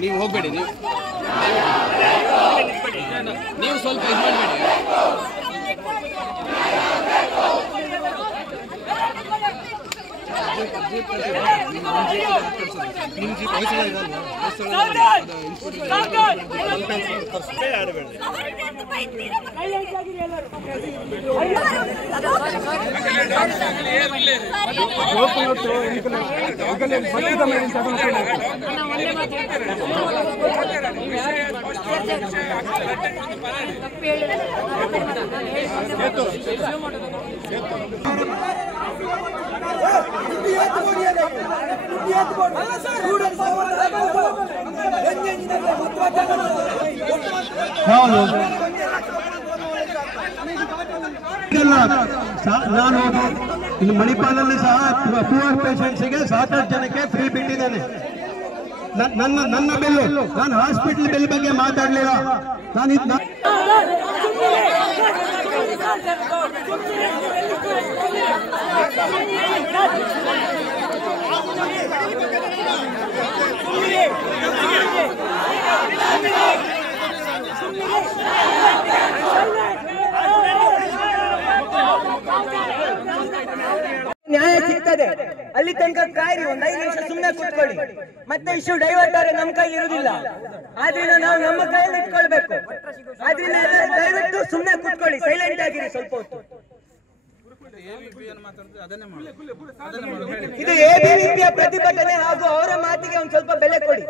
ನೀವು ಹೋಗಬೇಡಿ, ನೀವು ಸ್ವಲ್ಪ ಇದು ಮಾಡಬೇಡಿ. ನಾನು ಇನ್ನು ಮಣಿಪಾಲಲ್ಲಿ ಸಹ ಪೂರ್ ಪೇಷಂಟ್ಸ್ಗೆ ಸಾಕಷ್ಟು ಜನಕ್ಕೆ ಫ್ರೀ ಬಿಟ್ಟಿದ್ದೇನೆ. ನನ್ನ ಬಿಲ್, ನಾನು ಹಾಸ್ಪಿಟಲ್ ಬಿಲ್ ಬಗ್ಗೆ ಮಾತಾಡಲಿಲ್ಲ. ನಾನು ನ್ಯಾಯ ಸಿಗ್ತದೆ ಅಲ್ಲಿ ತನಕ ಕಾಯಿರಿ, ಒಂದು 5 ನಿಮಿಷ ಸುಮ್ಮನೆ ಕೂತ್ಕೊಳ್ಳಿ. ಮತ್ತೆ ಇಶ್ಯೂ ಡೈವರ್ಟ್ ಆದ್ರೆ ನಮ್ಮ ಕೈ ಇರುವುದಿಲ್ಲ. ಆದ್ರಿಂದ ನಾವು ನಮ್ಮ ಕೈಯಲ್ಲಿ ಇಟ್ಕೊಳ್ಬೇಕು. ಆದ್ರಿಂದ ದಯವಿಟ್ಟು ಸುಮ್ಮನೆ ಕೂತ್ಕೊಳ್ಳಿ, ಸೈಲೆಂಟ್ ಆಗಿರಿ ಸ್ವಲ್ಪ ಹೊತ್ತು. ಇದು ಎಬಿವಿಪಿಯ ಪ್ರತಿಭಟನೆ ಹಾಗೂ ಅವರ ಮಾತಿಗೆ ಒಂದು ಸ್ವಲ್ಪ ಬೆಲೆ ಕೊಡಿ.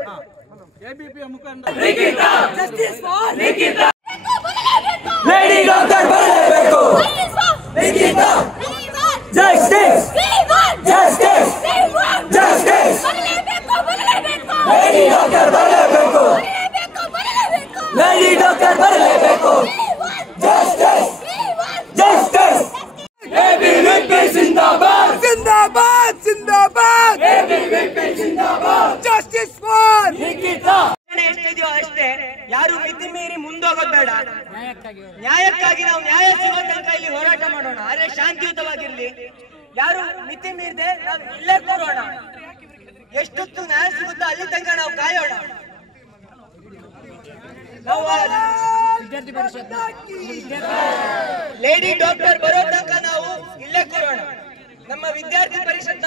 ಲೇಡಿ ಡಾಕ್ಟರ್ ಬರಲೇಬೇಕು. Justice justice justice. Lady doctor ಬರಲೇಬೇಕು. ಲೇಡಿ ಡಾಕ್ಟರ್ ಬರಲೇಬೇಕು. Justice justice. ಎಬಿವಿಪಿ ಜಿಂದಾಬಾದ್ ಜಿಂದಾಬಾದ್ ಜಿಂದಾಬಾದ್. ಎಬಿವಿಪಿ ಜಿಂದಾಬಾದ್. Justice for Nikhita. ಎಷ್ಟಿದೆಯೋ ಅಷ್ಟೇ, ಯಾರು ಮಿತಿ ಮೀರಿ ಮುಂದೋಗೋದು ಬೇಡ. ನ್ಯಾಯಕ್ಕಾಗಿ ನಾವು ನ್ಯಾಯ ಸಿಗೋ ತನಕ ಇಲ್ಲಿ ಹೋರಾಟ ಮಾಡೋಣ, ಆದ್ರೆ ಶಾಂತಿಯುತವಾಗಿರ್ಲಿ. ಯಾರು ಮಿತಿ ಮೀರದೆ ನಾವು ಇಲ್ಲೇ ಕೂರೋಣ. ಎಷ್ಟೊತ್ತು ನ್ಯಾಯ ಸಿಗುತ್ತೋ ಅಲ್ಲಿ ತನಕ ನಾವು ಕಾಯೋಣ. ಲೇಡಿ ಡಾಕ್ಟರ್ ಬರೋ ತನಕ ನಾವು ಇಲ್ಲೇ ಕೂರೋಣ. ನಮ್ಮ ವಿದ್ಯಾರ್ಥಿ ಪರಿಷತ್ನ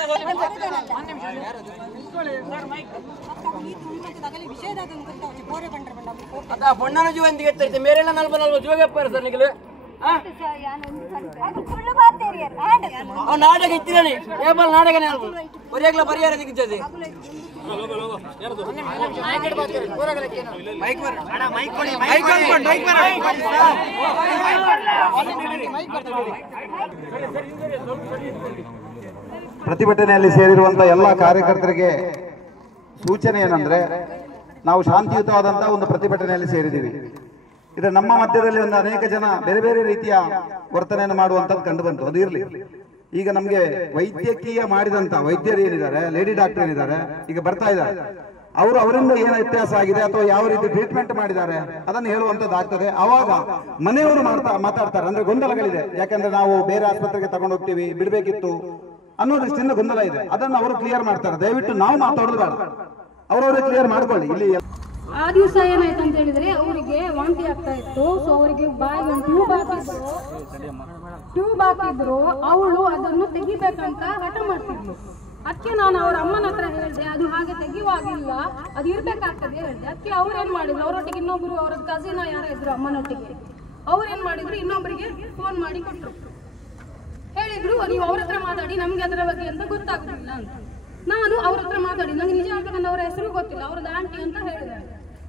பொண்ணான ஜீவன் கேட்டு மேரேல 44 ஜீவ ವ್ಯಾಪಾರ ಸರ್ ನಿಗಲೆ ಆ ನಾಟಕ ಇತ್ತಿರನಿ ಏಬಲ್ ನಾಟಕನೇ ಅಲ್ವ ಒರೆಗ್ಲ ಪರಿಹಾರ ದಿಕ್ಕಿದೆ ಮೈಕ್ ಬರ ಅಣ್ಣ ಮೈಕ್ ಕೊಡಿ ಮೈಕ್ ಬರ ಪ್ರತಿಭಟನೆಯಲ್ಲಿ ಸೇರಿರುವಂಥ ಎಲ್ಲ ಕಾರ್ಯಕರ್ತರಿಗೆ ಸೂಚನೆ ಏನಂದ್ರೆ, ನಾವು ಶಾಂತಿಯುತವಾದಂತಹ ಒಂದು ಪ್ರತಿಭಟನೆಯಲ್ಲಿ ಸೇರಿದ್ದೀವಿ. ಇದು ನಮ್ಮ ಮಧ್ಯದಲ್ಲಿ ಒಂದು ಅನೇಕ ಜನ ಬೇರೆ ಬೇರೆ ರೀತಿಯ ವರ್ತನೆಯನ್ನು ಮಾಡುವಂಥದ್ದು ಕಂಡು ಬಂತು. ಅದು ಇರಲಿ. ಈಗ ನಮಗೆ ವೈದ್ಯಕೀಯ ಮಾಡಿದಂತ ವೈದ್ಯರು ಏನಿದ್ದಾರೆ, ಲೇಡಿ ಡಾಕ್ಟರ್ ಏನಿದ್ದಾರೆ, ಈಗ ಬರ್ತಾ ಇದ್ದಾರೆ. ಅವರಿಂದ ಏನು ವ್ಯತ್ಯಾಸ ಆಗಿದೆ ಅಥವಾ ಯಾವ ರೀತಿ ಟ್ರೀಟ್ಮೆಂಟ್ ಮಾಡಿದ್ದಾರೆ ಅದನ್ನು ಹೇಳುವಂಥದ್ದಾಗ್ತದೆ. ಅವಾಗ ಮನೆಯವರು ಮಾತಾಡ್ತಾರೆ. ಅಂದ್ರೆ ಗೊಂದಲಗಳಿದೆ. ಯಾಕಂದ್ರೆ ನಾವು ಬೇರೆ ಆಸ್ಪತ್ರೆಗೆ ತಗೊಂಡು ಹೋಗ್ತೀವಿ, ಬಿಡಬೇಕಿತ್ತು ಅನ್ನೋ ದೃಷ್ಟಿಯಿಂದ ಗೊಂದಲ ಇದೆ. ಅದನ್ನು ಅವರು ಕ್ಲಿಯರ್ ಮಾಡ್ತಾರೆ. ದಯವಿಟ್ಟು ನಾವು ಮಾತಾಡೋದು ಬೇಡ, ಅವರವರೇ ಕ್ಲಿಯರ್ ಮಾಡ್ಕೊಳ್ಳಿ. ಇಲ್ಲಿ ಆ ದಿವಸ ಏನಾಯ್ತು ಅಂತ ಹೇಳಿದ್ರೆ ಅವರಿಗೆ ವಾಂತಿ ಆಗ್ತಾ ಇತ್ತು. ಸೊ ಅವರಿಗೆ ಬಾಯಿಗೆ ಟ್ಯೂಬ್ ಹಾಕಿದ್ರು. ಅವಳು ಅದನ್ನು ತೆಗಿಬೇಕಂತ ಹಠ ಮಾಡ್ತಿದ್ಲು. ಅದಕ್ಕೆ ನಾನು ಅವ್ರ ಅಮ್ಮನ ಹತ್ರ ಹೇಳಿದೆ, ಅದು ಹಾಗೆ ತೆಗಿಯುವಾಗಿಲ್ಲ, ಅದು ಇರ್ಬೇಕಾಗ್ತದೆ ಹೇಳಿದೆ. ಅದಕ್ಕೆ ಅವ್ರೇನ್ ಮಾಡಿದ್ರು, ಅವರೊಟ್ಟಿಗೆ ಇನ್ನೊಬ್ರು ಅವ್ರ ಕಸಿನ ಯಾರೋ ಇದ್ರು ಅಮ್ಮನೊಟ್ಟಿಗೆ, ಅವ್ರೇನ್ ಮಾಡಿದ್ರು ಇನ್ನೊಬ್ಬರಿಗೆ ಫೋನ್ ಮಾಡಿ ಕೊಟ್ರು. ಹೇಳಿದ್ರು ನೀವು ಅವ್ರ ಹತ್ರ ಮಾತಾಡಿ, ನಮ್ಗೆ ಅದರ ಬಗ್ಗೆ ಅಂತ ಗೊತ್ತಾಗುದಿಲ್ಲ ಅಂತ. ನಾನು ಅವ್ರ ಹತ್ರ ಮಾತಾಡಿ, ನಂಗೆ ನಿಜ ಹೇಳ್ಬೇಕಂದ್ರೆ ಅವರ ಹೆಸರು ಗೊತ್ತಿಲ್ಲ, ಅವ್ರದ್ದು ಆಂಟಿ ಅಂತ ಹೇಳಿದ್ದಾರೆ.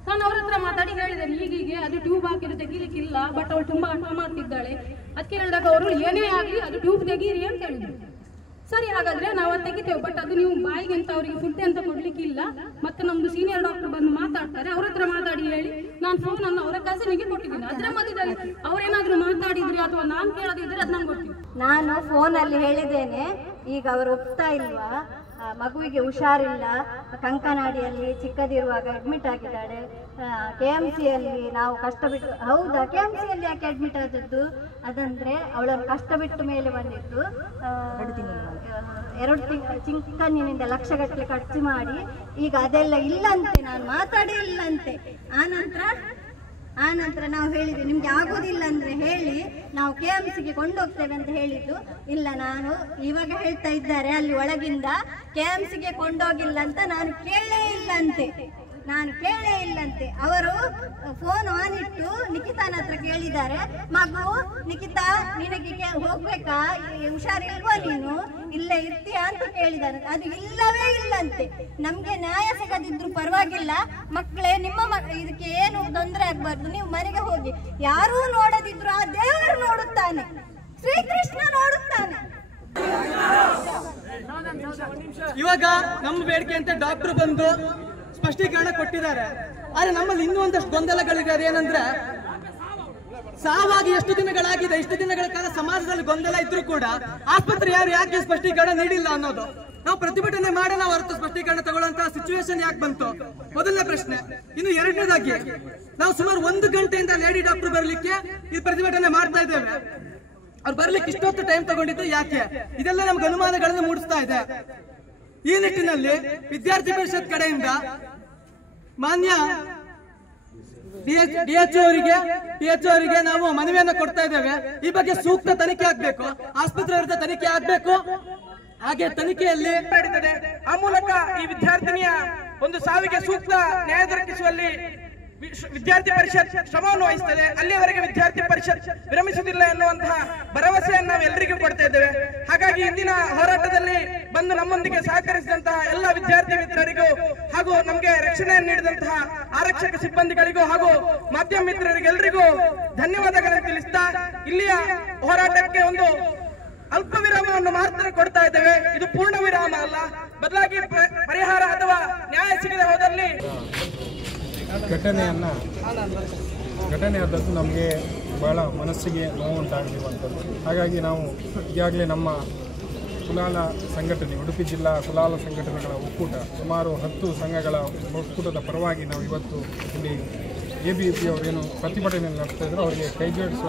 ನಾನು ಅವ್ರ ಹತ್ರ ಮಾತಾಡಿ ಹೇಳಿದ್ದೇನೆ, ಹೀಗೀಗೆ ಅದು ಟ್ಯೂಬ್ ಹಾಕಿದ್ದು ತೆಗಿಲಿಕ್ಕಿಲ್ಲ, ಬಟ್ ಅವಳು ತುಂಬಾ ಹಠ ಮಾಡ್ತಿದ್ದಾಳೆ. ಅದಕ್ಕೆ ಹೇಳಿದಾಗ ಅವರು ಏನೇ ಆಗಲಿ ಅದು ಟ್ಯೂಬ್ ತೆಗೀರಿ ಅಂತ ಹೇಳಿದ್ರು. ಸರಿ, ಹಾಗಾದ್ರೆ ನಾವು ಅದು ತೆಗಿತೇವೆ, ಬಟ್ ಅದು ನೀವು ಬಾಯಿಗೆ ಅಂತ ಅವರಿಗೆ ಫುಡ್ ಅಂತ ಕೊಡ್ಲಿಕ್ಕಿಲ್ಲ. ಮತ್ತೆ ನಮ್ದು ಸೀನಿಯರ್ ಡಾಕ್ಟರ್ ಬಂದು ಮಾತಾಡ್ತಾರೆ, ಅವ್ರ ಹತ್ರ ಮಾತಾಡಿ ಹೇಳಿ ನಾನು ಫೋನ್ ಅನ್ನು ಅವರ ಕಸಿನಿಗೆ ಕೊಟ್ಟಿದ್ದೀನಿ. ಅದರ ಮಧ್ಯದಲ್ಲಿ ಅವ್ರೇನಾದ್ರೂ ಮಾತಾಡಿದ್ರಿ ಅಥವಾ ನಾನು ಕೇಳದಿದ್ರೆ ಅದು ನಂಗೆ ಗೊತ್ತಿಲ್ಲ. ನಾನು ಫೋನಲ್ಲಿ ಹೇಳಿದ್ದೇನೆ, ಈಗ ಅವರು ಒಪ್ತಾ ಇಲ್ವಾ, ಮಗುವಿಗೆ ಹುಷಾರಿಲ್ಲ, ಕಂಕನಾಡಿಯಲ್ಲಿ ಚಿಕ್ಕದಿರುವಾಗ ಅಡ್ಮಿಟ್ ಆಗಿದ್ದಾಳೆ, KMCಯಲ್ಲಿ ನಾವು ಕಷ್ಟ ಬಿಟ್ಟು. ಹೌದಾ, KMCಯಲ್ಲಿ ಯಾಕೆ ಅಡ್ಮಿಟ್ ಆದದ್ದು? ಅದಂದ್ರೆ ಅವಳನ್ನು ಕಷ್ಟ ಬಿಟ್ಟು ಮೇಲೆ ಬಂದಿದ್ದು. 2 ತಿಂಗಳು ಚಿಕ್ಕನ್ನಿನಿಂದ ಲಕ್ಷಗಟ್ಟಲೆ ಖರ್ಚು ಮಾಡಿ, ಈಗ ಅದೆಲ್ಲ ಇಲ್ಲಂತೆ, ನಾನು ಮಾತಾಡೇ ಇಲ್ಲಂತೆ. ಆನಂತರ ನಾವು ಹೇಳಿದ್ವಿ, ನಿಮ್ಗೆ ಆಗೋದಿಲ್ಲ ಅಂದ್ರೆ ಹೇಳಿ, ನಾವು KMCಗೆ ಕೊಂಡೋಗ್ತೇವೆ ಅಂತ ಹೇಳಿದ್ದು. ಇಲ್ಲ, ನಾನು ಇವಾಗ ಹೇಳ್ತಾ ಇದ್ದಾರೆ ಅಲ್ಲಿ ಒಳಗಿಂದ KMCಗೆ ಕೊಂಡೋಗಿಲ್ಲ ಅಂತ. ನಾನು ಕೇಳೇ ಇಲ್ಲಂತೆ. ಅವರು ಫೋನ್ ಆನ್ ಇಟ್ಟು ನಿಖಿತಾನ ಹತ್ರ ಕೇಳಿದ್ದಾರೆ, ಮಗು ನಿಖಿತಾ ನಿನಗೆ ಹೋಗ್ಬೇಕಾ, ಹುಷಾರಿಲ್ವಾ, ನೀನು ಇಲ್ಲೇ ಇರ್ತೀಯಾ ಅಂತ ಕೇಳಿದ್ದಾರೆ. ಅದು ಇಲ್ಲವೇ ಇಲ್ಲಂತೆ. ನಮ್ಗೆ ನ್ಯಾಯ ಸಿಗದಿದ್ರು ಪರವಾಗಿಲ್ಲ, ಮಕ್ಕಳೇ ನಿಮ್ಮ ಇದಕ್ಕೆ ಏನು ತೊಂದರೆ ಆಗ್ಬಾರ್ದು, ನೀವು ಮನೆಗೆ ಹೋಗಿ. ಯಾರೂ ನೋಡದಿದ್ರು ಆ ದೇವರು ನೋಡುತ್ತಾನೆ, ಶ್ರೀಕೃಷ್ಣ ನೋಡುತ್ತಾನೆ. ಇವಾಗ ನಮ್ಮ ಬೇಡಿಕೆ ಅಂತ ಡಾಕ್ಟರ್ ಬಂದು ಸ್ಪಷ್ಟೀಕರಣ ಕೊಟ್ಟಿದ್ದಾರೆ. ಆದ್ರೆ ನಮ್ಮಲ್ಲಿ ಇನ್ನೂ ಒಂದಷ್ಟು ಗೊಂದಲಗಳಿದೆ. ಏನಂದ್ರೆ, ಸಾವಾಗಿ ಎಷ್ಟು ದಿನಗಳಾಗಿದೆ, ಇಷ್ಟು ದಿನಗಳ ಕಾಲ ಸಮಾಜದಲ್ಲಿ ಗೊಂದಲ ಇದ್ರೂ ಕೂಡ ಆಸ್ಪತ್ರೆ ಯಾಕೆ ಸ್ಪಷ್ಟೀಕರಣ ನೀಡಿಲ್ಲ ಅನ್ನೋದು. ನಾವು ಪ್ರತಿಭಟನೆ ಮಾಡೋಣ ಹೊರತು ಸ್ಪಷ್ಟೀಕರಣ ತಗೊಳ್ಳುವಂತಹ ಸಿಚುವೇಶನ್ ಯಾಕೆ ಬಂತು, ಮೊದಲನೇ ಪ್ರಶ್ನೆ. ಇನ್ನು ಎರಡನೇದಾಗಿ, ನಾವು ಸುಮಾರು 1 ಗಂಟೆಯಿಂದ ಲೇಡಿ ಡಾಕ್ಟರ್ ಬರ್ಲಿಕ್ಕೆ ಈ ಪ್ರತಿಭಟನೆ ಮಾಡ್ತಾ ಇದ್ದೇವೆ. ಅವ್ರು ಬರ್ಲಿಕ್ಕೆ ಇಷ್ಟೊತ್ತು ಟೈಮ್ ತಗೊಂಡಿದ್ದು ಯಾಕೆ? ಇದೆಲ್ಲ ನಮ್ಗೆ ಅನುಮಾನಗಳನ್ನು ಮೂಡಿಸ್ತಾ ಇದೆ. ಈ ನಿಟ್ಟಿನಲ್ಲಿ ವಿದ್ಯಾರ್ಥಿ ಪರಿಷತ್ ಕಡೆಯಿಂದ ಮಾನ್ಯ DHO ಅವರಿಗೆ ನಾವು ಮನವಿಯನ್ನ ಕೊಡ್ತಾ ಇದ್ದೇವೆ. ಈ ಬಗ್ಗೆ ಸೂಕ್ತ ತನಿಖೆ ಆಗ್ಬೇಕು, ಆಸ್ಪತ್ರೆ ವಿರುದ್ಧ ತನಿಖೆ ಆಗ್ಬೇಕು. ಹಾಗೆ ತನಿಖೆಯಲ್ಲಿ ಆ ಮೂಲಕ ಈ ವಿದ್ಯಾರ್ಥಿನಿಯ ಒಂದು ಸಾವಿಗೆ ಸೂಕ್ತ ನ್ಯಾಯ ದೊರಕಿಸುವಲ್ಲಿ ವಿದ್ಯಾರ್ಥಿ ಪರಿಷತ್ ಶ್ರಮವನ್ನು ವಹಿಸುತ್ತದೆ. ಅಲ್ಲಿಯವರೆಗೆ ವಿದ್ಯಾರ್ಥಿ ಪರಿಷತ್ ವಿರಮಿಸುವುದಿಲ್ಲ ಎನ್ನುವಂತಹ ಭರವಸೆಯನ್ನು ನಾವು ಎಲ್ಲರಿಗೂ ಕೊಡ್ತಾ ಇದ್ದೇವೆ. ಹಾಗಾಗಿ ಇಂದಿನ ಹೋರಾಟದಲ್ಲಿ ಬಂದು ನಮ್ಮೊಂದಿಗೆ ಸಹಕರಿಸಿದಂತಹ ಎಲ್ಲ ವಿದ್ಯಾರ್ಥಿ ಮಿತ್ರರಿಗೂ ಹಾಗೂ ನಮಗೆ ರಕ್ಷಣೆಯನ್ನು ನೀಡಿದಂತಹ ಆರಕ್ಷಕ ಸಿಬ್ಬಂದಿಗಳಿಗೂ ಹಾಗೂ ಮಾಧ್ಯಮ ಮಿತ್ರರಿಗೆಲ್ಲರಿಗೂ ಧನ್ಯವಾದಗಳನ್ನು ತಿಳಿಸ್ತಾ, ಇಲ್ಲಿಯ ಹೋರಾಟಕ್ಕೆ ಒಂದು ಅಲ್ಪ ವಿರಾಮವನ್ನು ಮಾತ್ರ ಕೊಡ್ತಾ ಇದ್ದೇವೆ. ಇದು ಪೂರ್ಣ ವಿರಾಮ ಅಲ್ಲ, ಬದಲಾಗಿ ಪರಿಹಾರ ಅಥವಾ ನ್ಯಾಯ ಸಿಗದೆ ಹೋದಲ್ಲಿ ಘಟನೆ ಆದದ್ದು ನಮಗೆ ಭಾಳ ಮನಸ್ಸಿಗೆ ನೋವುಂಟಾಗಿರುವಂಥದ್ದು. ಹಾಗಾಗಿ ನಾವು ಈಗಾಗಲೇ ನಮ್ಮ ಕುಲಾಲ ಸಂಘಟನೆ, ಉಡುಪಿ ಜಿಲ್ಲಾ ಕುಲಾಲ ಸಂಘಟನೆಗಳ ಒಕ್ಕೂಟ, ಸುಮಾರು 10 ಸಂಘಗಳ ಒಕ್ಕೂಟದ ಪರವಾಗಿ ನಾವು ಇವತ್ತು ಇಲ್ಲಿ ABVP ಅವರೇನು ಪ್ರತಿಭಟನೆ ನಡೆಸ್ತಾ ಇದ್ರು ಅವರಿಗೆ ಕೈ ಜೋಡಿಸುವ